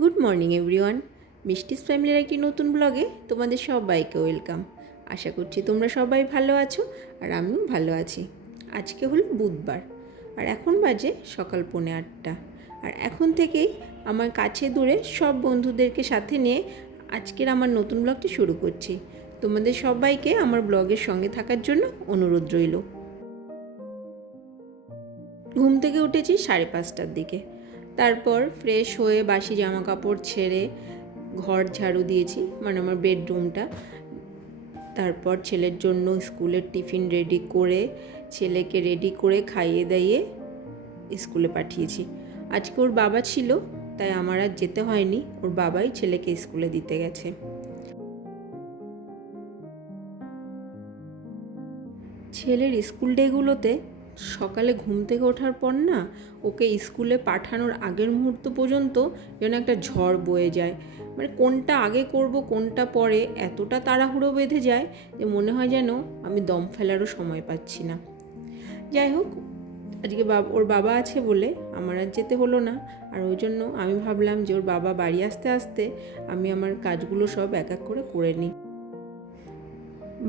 Good morning everyone. মিষ্টিস ফ্যামিলির একটি নতুন ব্লগে তোমাদের সবাইকে ওয়েলকাম। আশা করছি তোমরা সবাই ভালো আছো আর আমিও ভালো আছি। আজকে হলো বুধবার আর এখন বাজে সকাল 8:45। আর এখন থেকেই আমার কাছে দূরে সব বন্ধুদেরকে সাথে নিয়ে আজকের আমার নতুন ব্লগটি শুরু করছি। তোমাদের সবাইকে আমার ব্লগের সঙ্গে থাকার জন্য অনুরোধ রইল। ঘুম থেকে উঠেছি 5:30টার দিকে। তারপর ফ্রেশ হয়ে বাসি জামা কাপড় ছেড়ে ঘর ঝাড়ু দিয়েছি, মানে আমার বেডরুমটা। তারপর ছেলের জন্য স্কুলের টিফিন রেডি করে ছেলেকে রেডি করে খাইয়ে দাইয়ে স্কুলে পাঠিয়েছি। আজকে ওর বাবা ছিল, তাই আমার আর যেতে হয়নি, ওর বাবাই ছেলেকে স্কুলে দিতে গেছে। ছেলের স্কুল ডেগুলোতে সকালে ঘুম থেকে ওঠার পর না, ওকে স্কুলে পাঠানোর আগের মুহূর্ত পর্যন্ত যেন একটা ঝড় বয়ে যায়। মানে কোনটা আগে করব কোনটা পরে, এতটা তাড়াহুড়ো বেঁধে যায় যে মনে হয় যেন আমি দম ফেলারও সময় পাচ্ছি না। যাই হোক, আজকে ওর বাবা আছে বলে আমার আর যেতে হলো না। আর ওই জন্য আমি ভাবলাম যে ওর বাবা বাড়ি আসতে আসতে আমি আমার কাজগুলো সব এক এক করে নিই।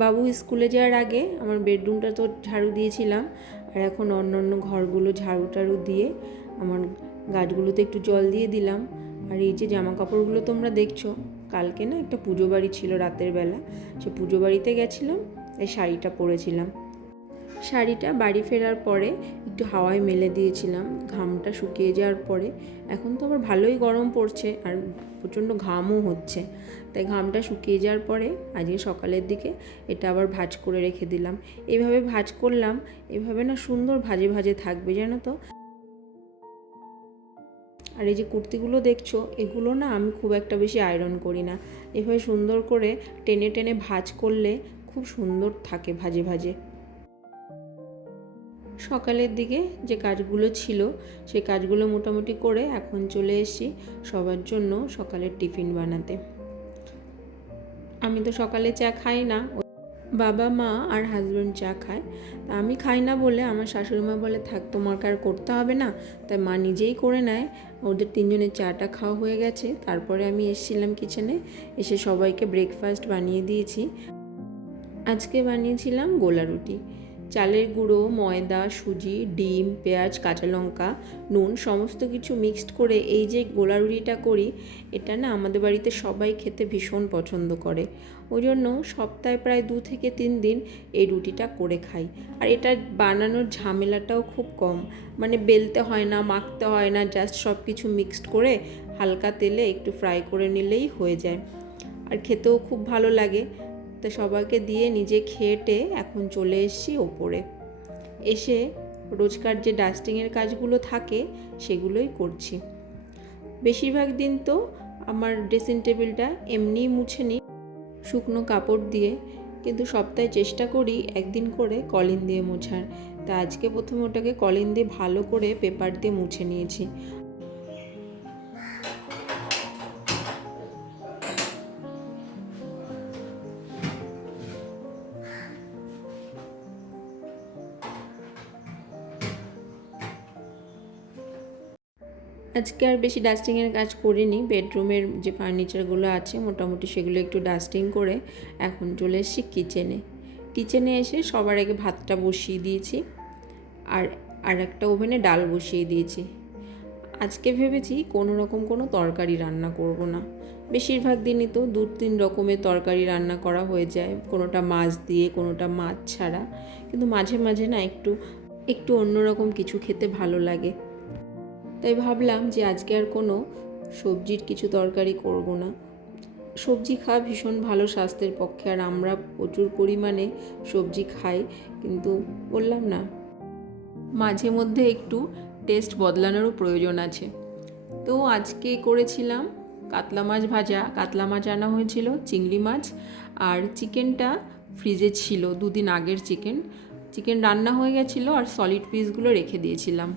বাবু স্কুলে যাওয়ার আগে আমার বেডরুমটা তো ঝাড়ু দিয়েছিলাম, আর এখন অন্য ঘরগুলো ঝাড়ু টাড়ু দিয়ে আমার গাছগুলোতে একটু জল দিয়ে দিলাম। আর এই যে জামা কাপড়গুলো তোমরা দেখছো, কালকে না একটা পুজো বাড়ি ছিল রাতের বেলা, সে পুজো বাড়িতে গেছিলাম, এই শাড়িটা পরেছিলাম। শাড়িটা বাড়ি ফেরার পরে একটু হাওয়ায় মেলে দিয়েছিলাম, ঘামটা শুকিয়ে যাওয়ার পরে। এখন তো আবার ভালোই গরম পড়ছে আর প্রচণ্ড ঘামও হচ্ছে, তাই ঘামটা শুকিয়ে যাওয়ার পরে আজকে সকালের দিকে এটা আবার ভাঁজ করে রেখে দিলাম। এইভাবে ভাঁজ করলাম, এভাবে না সুন্দর ভাজে ভাজে থাকবে জানো তো। আর এই যে কুর্তিগুলো দেখছো, এগুলো না আমি খুব একটা বেশি আয়রন করি না, এভাবে সুন্দর করে টেনে টেনে ভাঁজ করলে খুব সুন্দর থাকে ভাজে ভাজে। সকালের দিকে যে কাজগুলো ছিল সেই কাজগুলো মোটামুটি করে এখন চলে এসেছি সবার জন্য সকালের টিফিন বানাতে। আমি তো সকালে চা খাই না, বাবা মা আর হাজব্যান্ড চা খায়, তা আমি খাই না বলে আমার শাশুড়িমা বলে থাক তোমার আর করতে হবে না, তাই মা নিজেই করে নেয়। ওদের তিনজনের চাটা খাওয়া হয়ে গেছে, তারপরে আমি এসেছিলাম কিচেনে, এসে সবাইকে ব্রেকফাস্ট বানিয়ে দিয়েছি। আজকে বানিয়েছিলাম গোলা রুটি। চালের গুঁড়ো, ময়দা, সুজি, ডিম, পেঁয়াজ, কাঁচা লঙ্কা, নুন সমস্ত কিছু মিক্সড করে এই যে গোলা রুটিটা করি, এটা না আমাদের বাড়িতে সবাই খেতে ভীষণ পছন্দ করে। ওই জন্য সপ্তাহে প্রায় 2 থেকে 3 দিন এই রুটিটা করে খাই। আর এটা বানানোর ঝামেলাটাও খুব কম, মানে বেলতে হয় না, মাখতে হয় না, জাস্ট সব কিছু মিক্সড করে হালকা তেলে একটু ফ্রাই করে নিলেই হয়ে যায়। আর খেতেও খুব ভালো লাগে। তো সবাইকে দিয়ে নিজে খেয়ে এখন চলে এসেছি ওপরে। এসে রোজকার যে ডাস্টিংয়ের কাজগুলো থাকে সেগুলোই করছি। বেশিরভাগ দিন তো আমার ড্রেসিং টেবিলটা এমনিই মুছে নিই শুকনো কাপড় দিয়ে, কিন্তু সপ্তাহে চেষ্টা করি একদিন করে কলিন দিয়ে মোছার। তা আজকে প্রথমে ওটাকে কলিন দিয়ে ভালো করে পেপার দিয়ে মুছে নিয়েছি। আজকে আর বেশি ডাস্টিংয়ের কাজ করিনি, বেডরুমের যে ফার্নিচারগুলো আছে মোটামুটি সেগুলো একটু ডাস্টিং করে এখন চলে এসেছি কিচেনে এসে সবার আগে ভাতটা বসিয়ে দিয়েছি, আর একটা ওভেনে ডাল বসিয়ে দিয়েছি। আজকে ভেবেছি কোনো তরকারি রান্না করব না। বেশিরভাগ দিনই তো 2-3 রকমের তরকারি রান্না করা হয়ে যায়, কোনোটা মাছ দিয়ে কোনোটা মাছ ছাড়া, কিন্তু মাঝে মাঝে না একটু অন্যরকম কিছু খেতে ভালো লাগে। তাই ভাবলাম যে আজকে আর কোনো সবজির কিছু তরকারি করব না। সবজি খাওয়া ভীষণ ভালো স্বাস্থ্যের পক্ষে, আর আমরা প্রচুর পরিমাণে সবজি খাই, কিন্তু বললাম না, মাঝে মধ্যে একটু টেস্ট বদলানোরও প্রয়োজন আছে। তো আজকে করেছিলাম কাতলা মাছ ভাজা। কাতলা মাছ আনা হয়েছিল, চিংড়ি মাছ, আর চিকেনটা ফ্রিজে ছিল 2 দিন আগের চিকেন রান্না হয়ে গেছিলো আর সলিড পিসগুলো রেখে দিয়েছিলাম।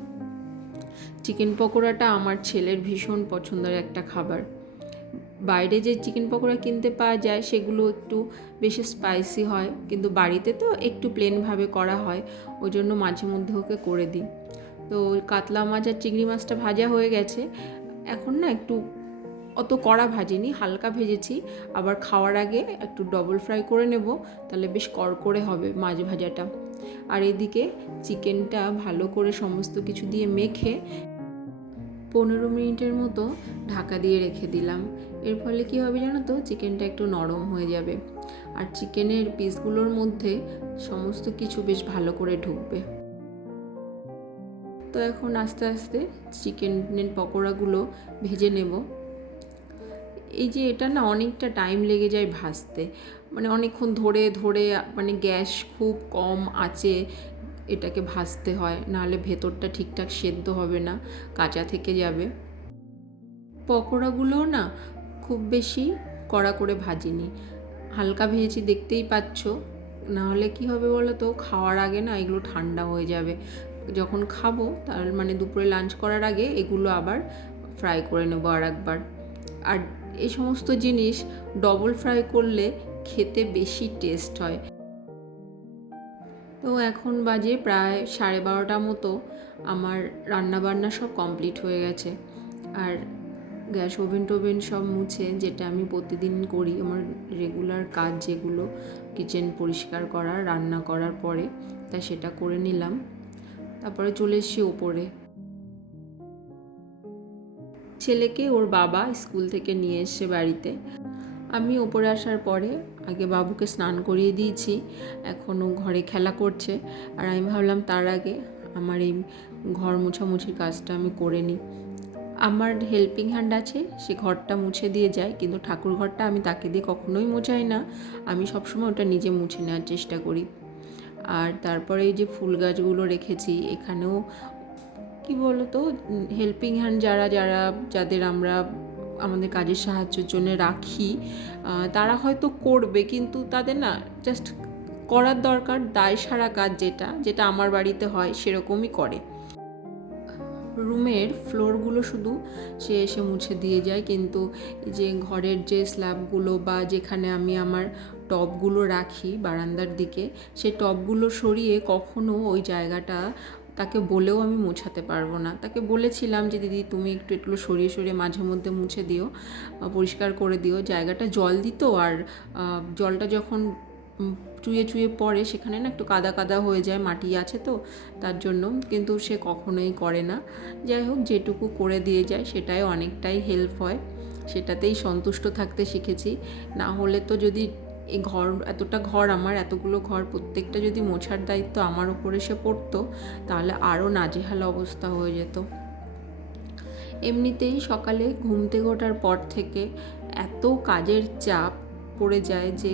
চিকেন পকোড়াটা আমার ছেলের ভীষণ পছন্দের একটা খাবার। বাইরে যে চিকেন পকোড়া কিনতে পাওয়া যায় সেগুলো একটু বেশি স্পাইসি হয়, কিন্তু বাড়িতে তো একটু প্লেনভাবে করা হয়, ওই জন্য মাঝে মধ্যে ওকে করে দিই। তো কাতলা মাছ আর চিংড়ি মাছটা ভাজা হয়ে গেছে, এখন না একটু অত কড়া ভাজিনি, হালকা ভেজেছি। আবার খাওয়ার আগে একটু ডবল ফ্রাই করে নেব, তাহলে বেশ কড়কড়ে হবে মাছ ভাজাটা। আর এদিকে চিকেনটা ভালো করে সমস্ত কিছু দিয়ে মেখে 15 মিনিটের মতো ঢাকা দিয়ে রেখে দিলাম। এর ফলে কী হবে জানো তো, চিকেনটা একটু নরম হয়ে যাবে আর চিকেনের পিসগুলোর মধ্যে সমস্ত কিছু বেশ ভালো করে ঢুকবে। তো এখন আস্তে আস্তে চিকেনের পকোড়াগুলো ভেজে নেব। এই যে এটা না অনেকটা টাইম লেগে যায় ভাজতে, মানে অনেকক্ষণ ধরে ধরে, মানে গ্যাস খুব কম আঁচে এটাকে ভাজতে হয়, নাহলে ভেতরটা ঠিকঠাক সেদ্ধ হবে না, কাঁচা থেকে যাবে। পকোড়াগুলোও না খুব বেশি কড়া করে ভাজিনি, হালকা ভেজেছি, দেখতেই পাচ্ছ। নাহলে কি হবে বলো তো, খাওয়ার আগে না এগুলো ঠান্ডা হয়ে যাবে। যখন খাবো তার মানে দুপুরে লাঞ্চ করার আগে এগুলো আবার ফ্রাই করে নেবো আর একবার। আর এই সমস্ত জিনিস ডবল ফ্রাই করলে খেতে বেশি টেস্ট হয়। তো এখন বাজে প্রায় 12:30 মতো, আমার রান্নাবান্না সব কমপ্লিট হয়ে গেছে। আর গ্যাস ওভেন টোভেন সব মুছে, যেটা আমি প্রতিদিন করি, আমার রেগুলার কাজ যেগুলো কিচেন পরিষ্কার করা রান্না করার পরে, তা সেটা করে নিলাম। তারপরে চলে এসেছি ওপরে। ছেলেকে ওর বাবা স্কুল থেকে নিয়ে এসছে বাড়িতে। আমি ওপরে আসার পরে আগে বাবুকে স্নান করিয়ে দিয়েছি, এখনও ঘরে খেলা করছে। আর আমি ভাবলাম তার আগে আমার এই ঘর মোছামুছির কাজটা আমি করে নিই। আমার হেল্পিং হ্যান্ড আছে, সে ঘরটা মুছে দিয়ে যায়, কিন্তু ঠাকুর ঘরটা আমি তাকে দিয়ে কখনোই মোছাই না, আমি সবসময় ওটা নিজে মুছে নেওয়ার চেষ্টা করি। আর তারপরে এই যে ফুল গাছগুলো রেখেছি, এখানেও কি বলতো, হেল্পিং হ্যান্ড যাদের আমরা আমাদের কাজের সাহায্যের জন্য রাখি, তারা হয়তো করবে, কিন্তু তাদের না জাস্ট করার দরকার দায় সারা কাজ, যেটা আমার বাড়িতে হয় সেরকমই করে। রুমের ফ্লোরগুলো শুধু সে এসে মুছে দিয়ে যায়, কিন্তু যে ঘরের যে স্ল্যাবগুলো বা যেখানে আমি আমার টবগুলো রাখি বারান্দার দিকে, সেই টবগুলো সরিয়ে কখনো ওই জায়গাটা তাকে বলেও আমি মোছাতে পারবো না। তাকে বলেছিলাম যে দিদি তুমি একটু সরিয়ে সরিয়ে মাঝে মধ্যে মুছে দিও, পরিষ্কার করে দিও। জায়গাটা জল দিত, আর জলটা যখন চুয়ে চুয়ে পড়ে সেখানে না একটু কাদা কাদা হয়ে যায়, মাটি আছে তো তার জন্য, কিন্তু সে কখনোই করে না। যাই হোক, যেটুকু করে দিয়ে যায় সেটাই অনেকটাই হেল্প হয়, সেটাতেই সন্তুষ্ট থাকতে শিখেছি। না হলে তো যদি এই ঘর, এতটা ঘর আমার, এতগুলো ঘর, প্রত্যেকটা যদি মোছার দায়িত্ব আমার উপরে এসে পড়তো, তাহলে আরও নাজেহাল অবস্থা হয়ে যেত। এমনিতেই সকালে ঘুম থেকে ওঠার পর থেকে এত কাজের চাপ পড়ে যায় যে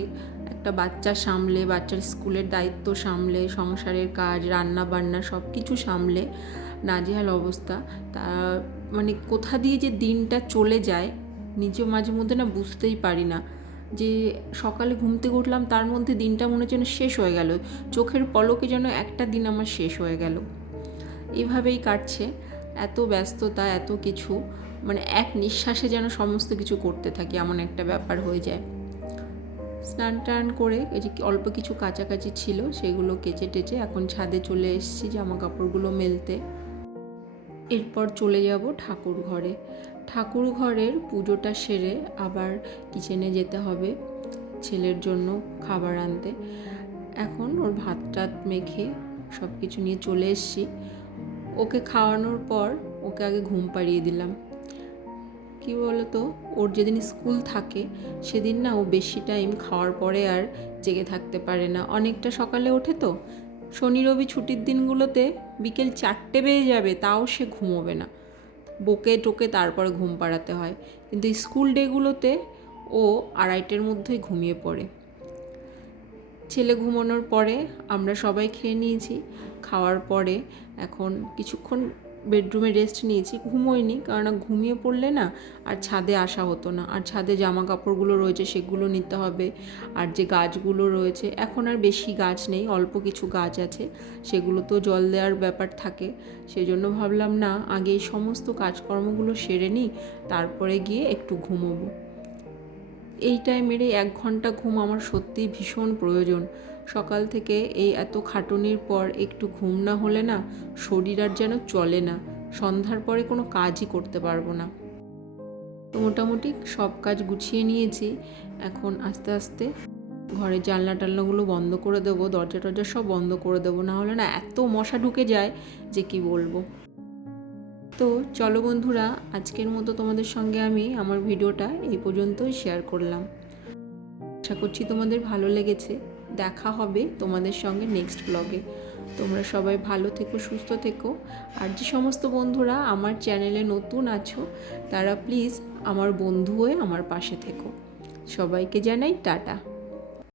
একটা বাচ্চা সামলে, বাচ্চার স্কুলের দায়িত্ব সামলে, সংসারের কাজ, রান্না বান্না সব কিছু সামলে নাজেহাল অবস্থা। তা মানে কোথা দিয়ে যে দিনটা চলে যায় নিজে মাঝে মধ্যে না বুঝতেই পারি না, যে সকালে ঘুম থেকে উঠলাম তার মধ্যে দিনটা মনে হচ্ছে যেন শেষ হয়ে গেল, চোখের পলকে যেন একটা দিন আমার শেষ হয়ে গেল। এভাবেই কাটছে, এত ব্যস্ততা, এত কিছু, মানে এক নিঃশ্বাসে যেন সমস্ত কিছু করতে থাকি, এমন একটা ব্যাপার হয়ে যায়। স্নান টান করে এই যে অল্প কিছু কাচাকাচি ছিল সেগুলো কেচে টেচে এখন ছাদে চলে এসেছি জামা কাপড়গুলো মেলতে। এরপর চলে যাব ঠাকুর ঘরে। ঠাকুর ঘরের পুজোটা সেরে আবার কিচেনে যেতে হবে ছেলের জন্য খাবার আনতে। এখন ওর ভাত টাত মেখে সব কিছু নিয়ে চলে এসেছি। ওকে খাওয়ানোর পর ওকে আগে ঘুম পাড়িয়ে দিলাম। কি বলতো, ওর যেদিন স্কুল থাকে সেদিন না ও বেশি টাইম খাওয়ার পরে আর জেগে থাকতে পারে না, অনেকটা সকালে ওঠে তো। শনি রবি ছুটির দিনগুলোতে বিকেল 4টে বেজে যাবে, তাও সে ঘুমোবে না, বকে টোকে তারপরে ঘুম পাড়াতে হয়। কিন্তু স্কুল ডেগুলোতে ও 2:30-এর মধ্যেই ঘুমিয়ে পড়ে। ছেলে ঘুমানোর পরে আমরা সবাই খেয়ে নিয়েছি। খাওয়ার পরে এখন কিছুক্ষণ বেডরুমে রেস্ট নিয়েছি, ঘুমোইনি, কারণ ঘুমিয়ে পড়লে না আর ছাদে আসা হতো না। আর ছাদে জামা কাপড়গুলো রয়েছে সেগুলো নিতে হবে, আর যে গাছগুলো রয়েছে, এখন আর বেশি গাছ নেই, অল্প কিছু গাছ আছে, সেগুলো তো জল দেওয়ার ব্যাপার থাকে। সেই জন্য ভাবলাম না, আগে এই সমস্ত কাজকর্মগুলো সেরে নিই, তারপরে গিয়ে একটু ঘুমোবো। এই টাইমের 1 ঘন্টা ঘুম আমার সত্যিই ভীষণ প্রয়োজন। সকাল থেকে এই এত খাটুনির পর একটু ঘুম না হলে না শরীর আর যেন চলে না, সন্ধ্যার পরে কোনো কাজই করতে পারবো না। তো মোটামুটি সব কাজ গুছিয়ে নিয়েছি। এখন আস্তে আস্তে ঘরের জানলা টালনাগুলো বন্ধ করে দেবো, দরজা টরজা সব বন্ধ করে দেবো, না হলে না এত মশা ঢুকে যায় যে কি বলবো। তো চলো বন্ধুরা, আজকের মতো তোমাদের সঙ্গে আমি আমার ভিডিওটা এই পর্যন্তই শেয়ার করলাম। আশা করছি তোমাদের ভালো লেগেছে। দেখা হবে তোমাদের সঙ্গে নেক্সট ব্লগে। তোমরা সবাই ভালো থেকো, সুস্থ থেকো। আর যে সমস্ত বন্ধুরা আমার চ্যানেলে নতুন আছো তারা প্লিজ আমার বন্ধু হয়ে আমার পাশে থেকো। সবাইকে জানাই টাটা।